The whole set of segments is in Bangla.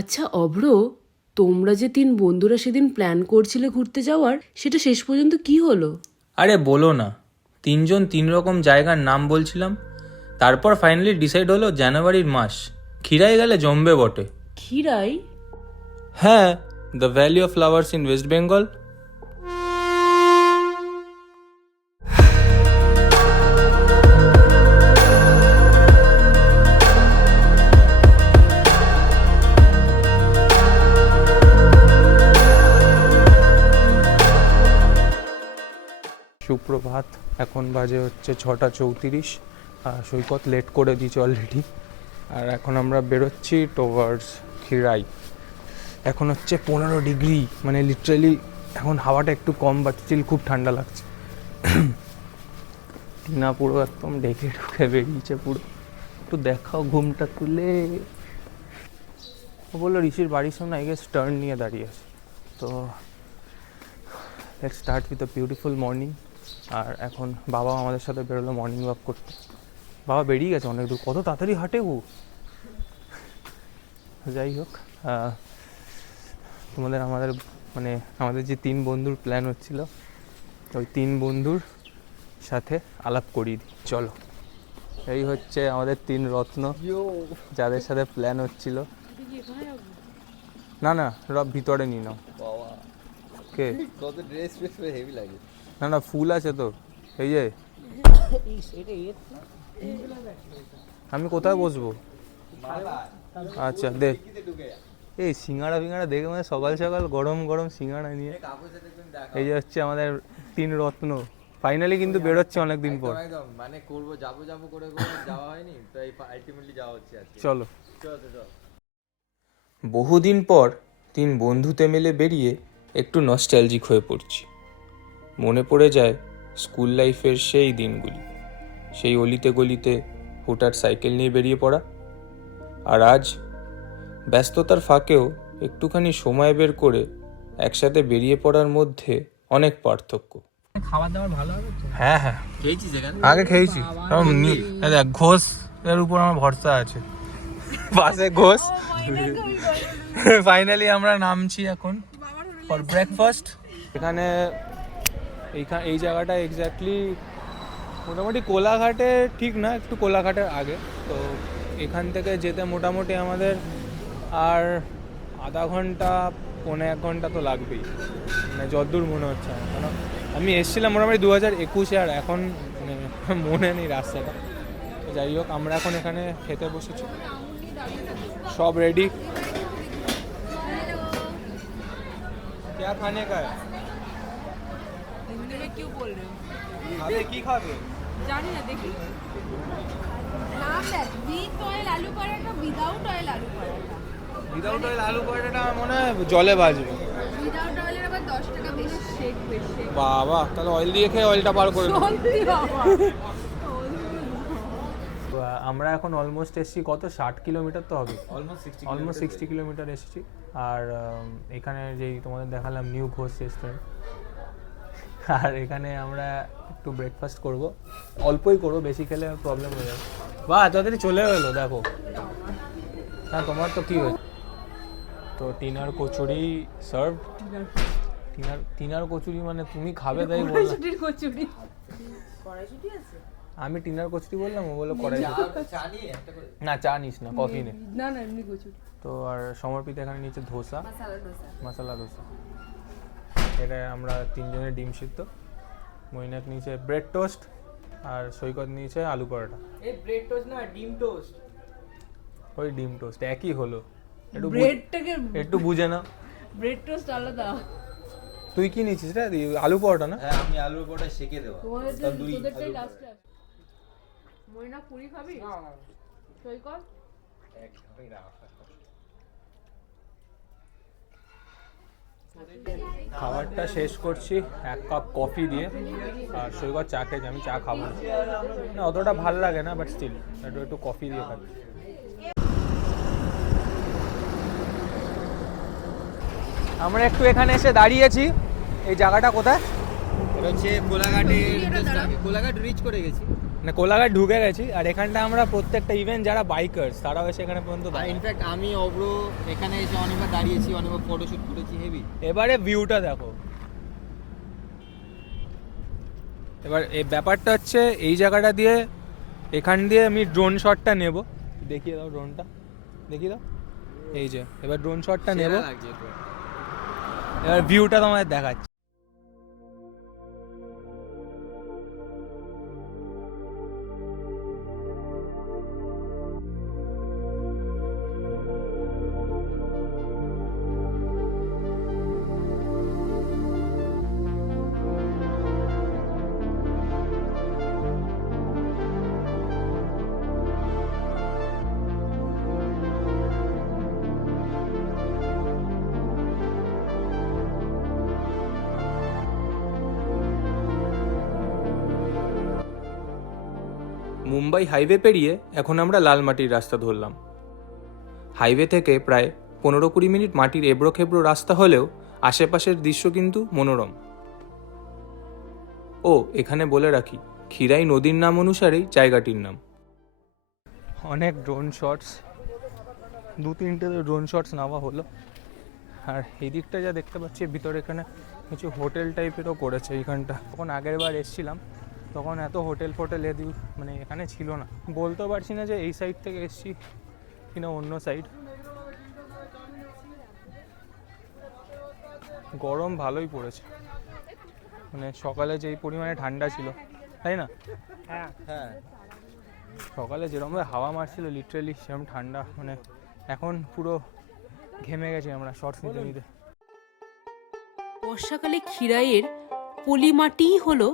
আচ্ছা অভ্র, তোমরা যে 3 বন্ধুরা সেদিন প্ল্যান করছিলে ঘুরতে যাওয়ার, সেটা শেষ পর্যন্ত কি হলো? আরে বলো না, 3জন 3 রকম জায়গার নাম বলছিলাম, তারপর ফাইনালি ডিসাইড হলো জানুয়ারির মাস, খিরাই গেলে জমবে বটে। খিরাই? হ্যাঁ, the valley of flowers in West Bengal. সুপ্রভাত, এখন বাজে হচ্ছে 6:34। সৈকত লেট করে দিয়েছে অলরেডি, আর এখন আমরা বেরোচ্ছি টুয়ার্ডস খিরাই। এখন হচ্ছে 15 ডিগ্রি, মানে লিটারালি এখন হাওয়াটা একটু কম, বাট স্টিল খুব ঠান্ডা লাগছে। টিনা পুরো একদম ঢেকে ঢুকে বেরিয়েছে পুরো। একটু দেখাও ঘুমটা তুলে। ও বললো ঋষির বাড়ির সামনে আই গেস টার্ন নিয়ে দাঁড়িয়ে আছে। তো let's start with a beautiful morning. আর এখন বাবা আমাদের সাথে বেরোলো মর্নিং ওয়াক করতে। বাবা বেরিয়ে গেছে অনেক দূর, কত তাড়াতাড়ি হাঁটে ও। যাই হোক, আমাদের যে 3 বন্ধুর প্ল্যান হচ্ছিল, ওই 3 বন্ধুর সাথে আলাপ করিয়ে দিই, চলো। এই হচ্ছে আমাদের 3 রত্ন, যাদের সাথে প্ল্যান হচ্ছিল। না না, রব ভিতরে নিয়ে নাও। কে? কত ড্রেস ফ্রেস হেভি লাগে। না না, ফুল আছে তো। এই যে আমি কোথায় বসবো? আচ্ছা দে। এই সিঙ্গাড়া ফিঙ্গাড়া দেখে মানে সকাল সকাল গরম গরম সিঙ্গাড়া নিয়ে। এই যে হচ্ছে আমাদের 3 রত্ন ফাইনালি কিন্তু বেরোচ্ছে অনেকদিন পর। একদম মানে করবো যাবো করে যাওয়া হয়নি, তো এই আলটিমেটলি যাওয়া হচ্ছে আজকে। চলো। চল। বহুদিন পর 3 বন্ধুতে মিলে বেরিয়ে একটু নস্টালজিক হয়ে পড়ছি। মনে পড়ে যায় স্কুল লাইফের সেই দিনগুলি, সেই অলিতে গলিতে হুটার সাইকেল নিয়ে বেরিয়ে পড়া। আর আজ ব্যস্ততার ফাঁকেও একটুখানি সময় বের করে একসাথে বেরিয়ে পড়ার মধ্যে অনেক পার্থক্য। খাবার দাবার ভালো হবে তো? হ্যাঁ হ্যাঁ, খেয়েছিস এখানে? আগে খেয়েছি। দেখ, ঘোষ এর উপর আমার ভরসা আছে, পাশে ঘোষ। ফাইনালি আমরা নামছি এখন ফর ব্রেকফাস্ট। এখানে এই জায়গাটা এক্স্যাক্টলি মোটামুটি কোলাঘাটে ঠিক না, একটু কোলাঘাটের আগে। তো এখান থেকে যেতে মোটামুটি আমাদের আর আধা ঘন্টা 1.25 ঘন্টা তো লাগবেই, মানে যতদূর মনে হচ্ছে আমার। কারণ আমি এসেছিলাম মোটামুটি 2021-এ, আর এখন মানে মনে নেই রাস্তাটা। তো যাই হোক, আমরা এখন এখানে খেতে বসেছি, সব রেডি। क्या खाने का है? हिंदी में क्यों बोल रहे हो? खाते की खाते? जानी ना देखी नाम है विथ ऑयल आलू पराठा विदाउट ऑयल आलू पराठा। উইদাউট অয়েল আলু পরোটাটা আমার মনে হয় জলে ভাজবে। উইদাউট অয়েলের আবার 10 টাকা বেশি শেক বেশি। বাবা, তাহলে অয়েল দিয়ে খেয়ে অয়েলটা পার করে দেবো। সত্যি বাবা। আমরা এখন অলমোস্ট এসেছি, কত 60 কিলোমিটার তো হবে, অলমোস্ট 60 কিলোমিটার এসেছি। আর এখানে যেই তোমাদের দেখালাম নিউ ঘোষ রেস্টুরেন্ট, আর এখানে আমরা একটু ব্রেকফাস্ট করব, অল্পই করবো, বেশি খেলে প্রবলেম হয়ে যাবে। বাহ, তাড়াতাড়ি চলে এলো দেখো। হ্যাঁ, তোমার তো কি হয়েছে? তো টিনার কচুরি সার্ভ। টিনার কচুরি মানে তুমি খাবে তাই বললাম। কড়াইশুটির কচুরি। কড়াইশুটি আছে? আমি টিনার কচুরি বললাম, ও বললো কড়াই। চা নিয়ে একটা করে। না, চা নিস না, কফি নে। না না এমনি কচুরি। তো আর সমর্পিত এখানে নিচে ধোসা, মশলা ধোসা। এটা আমরা 3 জনের ডিম সিদ্ধ, মইনাক নিচে ব্রেড টোস্ট, আর সৈকত নিচে আলু পরোটা। এই ব্রেড টোস্ট না, ডিম টোস্ট। ওই ডিম টোস্ট একই হলো, ব্রেডটাকে একটু বুঝে না। ব্রেড টোস্ট আলাদা। তুই কি নিয়েছিস রে? আলু পরোটা না? হ্যাঁ, আমি আলুর পরোটা শেকে দেওয়া। তোদেরটাই লাস্টে। মইনা পুরি খাবি? না না। সৈকত খাবারটা শেষ করছি 1 কাপ কফি দিয়ে, আর সৈকত চা খেয়েছে, আমি চা খাবো না, অতটা ভালো লাগে না, বাট স্টিল একটু কফি দিয়ে খাচ্ছি। আমরা একটু এখানে এসে দাঁড়িয়েছি। এই জায়গাটা কোথায়? এটা হচ্ছে কোলাঘাটের জাস্ট আগে, কোলাঘাট রিচ করে গেছি। মানে কোলাঘাট ঢুকে গেছি, আর এখানটা আমরা প্রত্যেকটা ইভেন্ট যারা বাইকার্স তারাও এসে এখানে পর্যন্ত আর দাঁড়ায়। ইনফ্যাক্ট আমি অব্র এখানে এসে অনেকবার দাঁড়িয়েছি, অনেকবার ফটোশুট করেছি হেভি। এবারে ভিউটা দেখো। এবার এই ব্যাপারটা হচ্ছে এই জায়গাটা দিয়ে, এখান দিয়ে আমি ড্রোন শটটা নেব। দেখিয়ে দাও ড্রোনটা, দেখিয়ে দাও। এই যে এবার ড্রোন শটটা নেব, লাগছে তো। এবার ভিউটা তোমাদের দেখাচ্ছি। মুম্বাই হাইওয়ে পেরিয়ে এখন আমরা লালমাটির রাস্তা ধরলাম। হাইওয়ে থেকে প্রায় 15-20 মিনিট মাটির এবড়ো খেবড়ো রাস্তা হলেও আশেপাশের দৃশ্য কিন্তু মনোরম। ও এখানে বলে রাখি, খিরাই নদীর নাম অনুসারেই জায়গাটির নাম। অনেক ড্রোন শটস, 2-3টে ড্রোন শটস নেওয়া হলো। আর এই দিকটা যা দেখতে পাচ্ছি ভিতরে এখানে কিছু হোটেল টাইপেরও করেছে এইখানটা। তখন আগের বার এসেছিলাম তখন এত হোটেল ফোটেল মানে এখানে ছিল না। বলতেও পারছি না যে এই সাইড থেকে এসছি কিনা অন্য সাইড। গরম ভালোই পড়েছে, মানে সকালে যেই পরিমাণে ঠান্ডা ছিল, তাই না? হ্যাঁ সকালে যেরকমভাবে হাওয়া মারছিল লিটারেলি সেরকম ঠান্ডা, মানে এখন পুরো ঘেমে গেছি আমরা শর্টস নিতে নিতে। বর্ষাকালে খিরাইয়ের পলি মাটিই হলো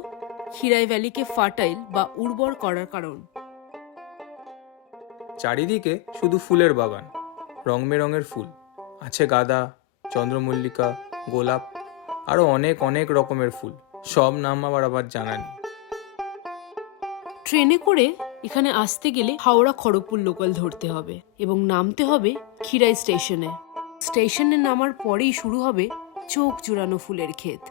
খিরাই ভ্যালিকে ফার্টাইল বা উর্বর করার কারণ। চারিদিকে শুধু ফুলের বাগান, রং বেরঙের ফুল আছে, গাঁদা, চন্দ্রমল্লিকা, গোলাপ, আরও অনেক অনেক রকমের ফুল। সব নাম আবার জানা নেই। ট্রেনে করে এখানে আসতে গেলে হাওড়া খড়গপুর লোকাল ধরতে হবে এবং নামতে হবে খিরাই স্টেশনে। স্টেশনে নামার পরেই শুরু হবে চোখ জুড়ানো ফুলের ক্ষেত।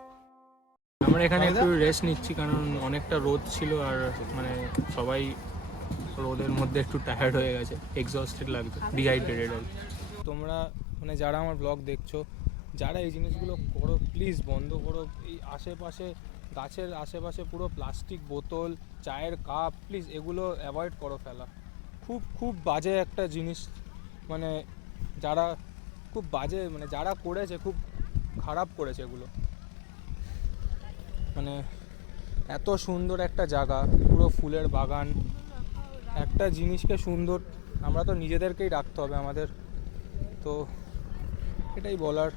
আমরা এখানে একটু রেস্ট নিচ্ছি কারণ অনেকটা রোদ ছিল, আর মানে সবাই রোদের মধ্যে একটু টায়ার্ড হয়ে গেছে, এক্সস্টেড লাগছে, ডিহাইড্রেটেড আর কি। তোমরা মানে যারা আমার ব্লগ দেখছো, যারা এই জিনিসগুলো করো প্লিজ বন্ধ করো। এই আশেপাশে গাছের আশেপাশে পুরো প্লাস্টিক বোতল, চায়ের কাপ, প্লিজ এগুলো অ্যাভয়েড করো ফেলা। খুব খুব বাজে একটা জিনিস, মানে যারা খুব বাজে, মানে যারা করেছে খুব খারাপ করেছে এগুলো। মানে এত সুন্দর একটা জায়গা, পুরো ফুলের বাগান, একটা জিনিসকে সুন্দর আমরা তো নিজেদেরকেই রাখতে হবে আমাদের, তো এটাই বলার।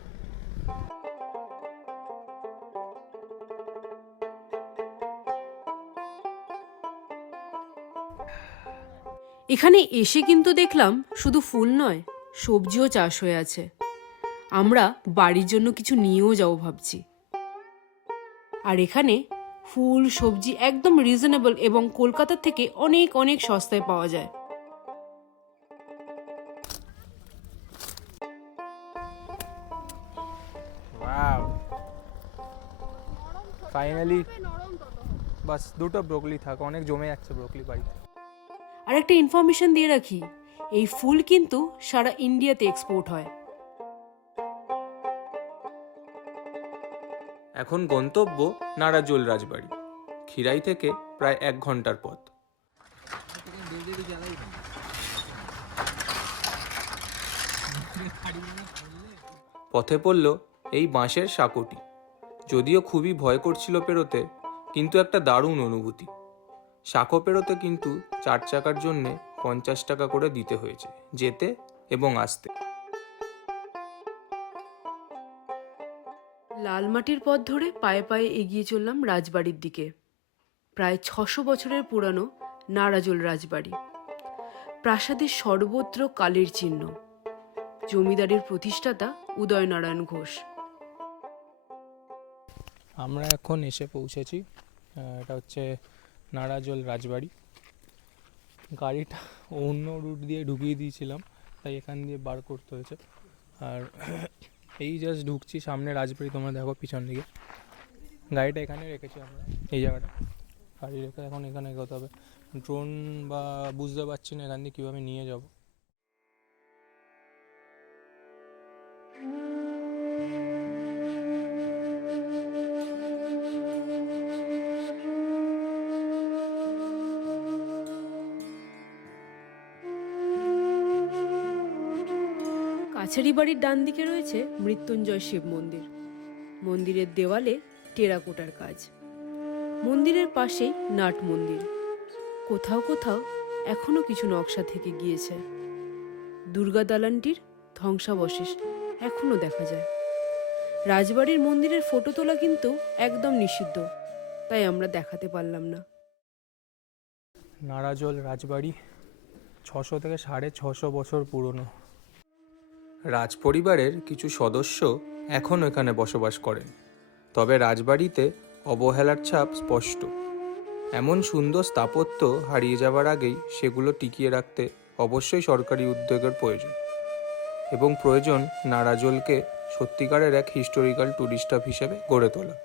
এখানে এসে কিন্তু দেখলাম শুধু ফুল নয়, সবজিও চাষ হয়ে আছে। আমরা বাড়ির জন্য কিছু নিয়েও যাবো ভাবছি। আর এখানে ফুল সবজি একদম রিজনেবল এবং কলকাতার থেকে অনেক অনেক সস্তায় পাওয়া যায়। ফাইনালি বাস দুটো ব্রোকলি থাক, অনেক জমে যাচ্ছে ব্রোকলি বাড়িতে। আর একটা ইনফরমেশন দিয়ে রাখি, এই ফুল কিন্তু সারা ইন্ডিয়াতে এক্সপোর্ট হয়। এখন গন্তব্য নারাজোল রাজবাড়ি, খিরাই থেকে প্রায় 1 ঘন্টার পথ। পথে পড়ল এই বাঁশের সাঁকোটি। যদিও খুবই ভয় করছিল পেরোতে, কিন্তু একটা দারুণ অনুভূতি। সাঁকো পেরোতে কিন্তু 4 চাকার জন্যে 50 টাকা করে দিতে হয়েছে যেতে এবং আসতে। লালমাটির পথ ধরে পায়ে পায়ে এগিয়ে চললাম রাজবাড়ির দিকে। প্রায় 600 বছরের পুরানো নারাজোল রাজবাড়ি। প্রাসাদের সর্বত্র কালের চিহ্ন। জমিদারির প্রতিষ্ঠাতা উদয়নারায়ণ ঘোষ। আমরা এখন এসে পৌঁছেছি, এটা হচ্ছে নারাজোল রাজবাড়ি। গাড়িটা অন্য রুট দিয়ে ঢুকিয়ে দিয়েছিলাম, তাই এখান দিয়ে বার করতে হয়েছে। আর এই জাস্ট ঢুকছি, সামনে রাজবাড়ি তোমরা দেখো পিছন দিকে। গাড়িটা এখানে রেখেছি আমরা, এই জায়গাটা গাড়ি রেখে এখন এখানে এগোতে হবে। ড্রোন বা বুঝতে পারছি না এখান দিয়ে কীভাবে নিয়ে যাব। কাছারি বাড়ির ডান দিকে রয়েছে মৃত্যুঞ্জয় শিব মন্দির। মন্দিরের দেওয়ালে টেরাকোটার কাজ। মন্দিরের পাশেই নাট মন্দির। কোথাও কোথাও এখনো কিছু নকশা থেকে গিয়েছে। দুর্গা দালানটির ধ্বংসাবশেষ এখনো দেখা যায়। রাজবাড়ির মন্দিরের ফটো তোলা কিন্তু একদম নিষিদ্ধ, তাই আমরা দেখাতে পারলাম না। নারাজল রাজবাড়ি 600 থেকে 650 বছর পুরনো। রাজপরিবারের কিছু সদস্য এখনও এখানে বসবাস করেন, তবে রাজবাড়িতে অবহেলার ছাপ স্পষ্ট। এমন সুন্দর স্থাপত্য হারিয়ে যাওয়ার আগেই সেগুলো টিকিয়ে রাখতে অবশ্যই সরকারি উদ্যোগের প্রয়োজন, এবং প্রয়োজন নারাজলকে সত্যিকারের এক হিস্টোরিক্যাল ট্যুরিস্ট হাব হিসেবে গড়ে তোলা।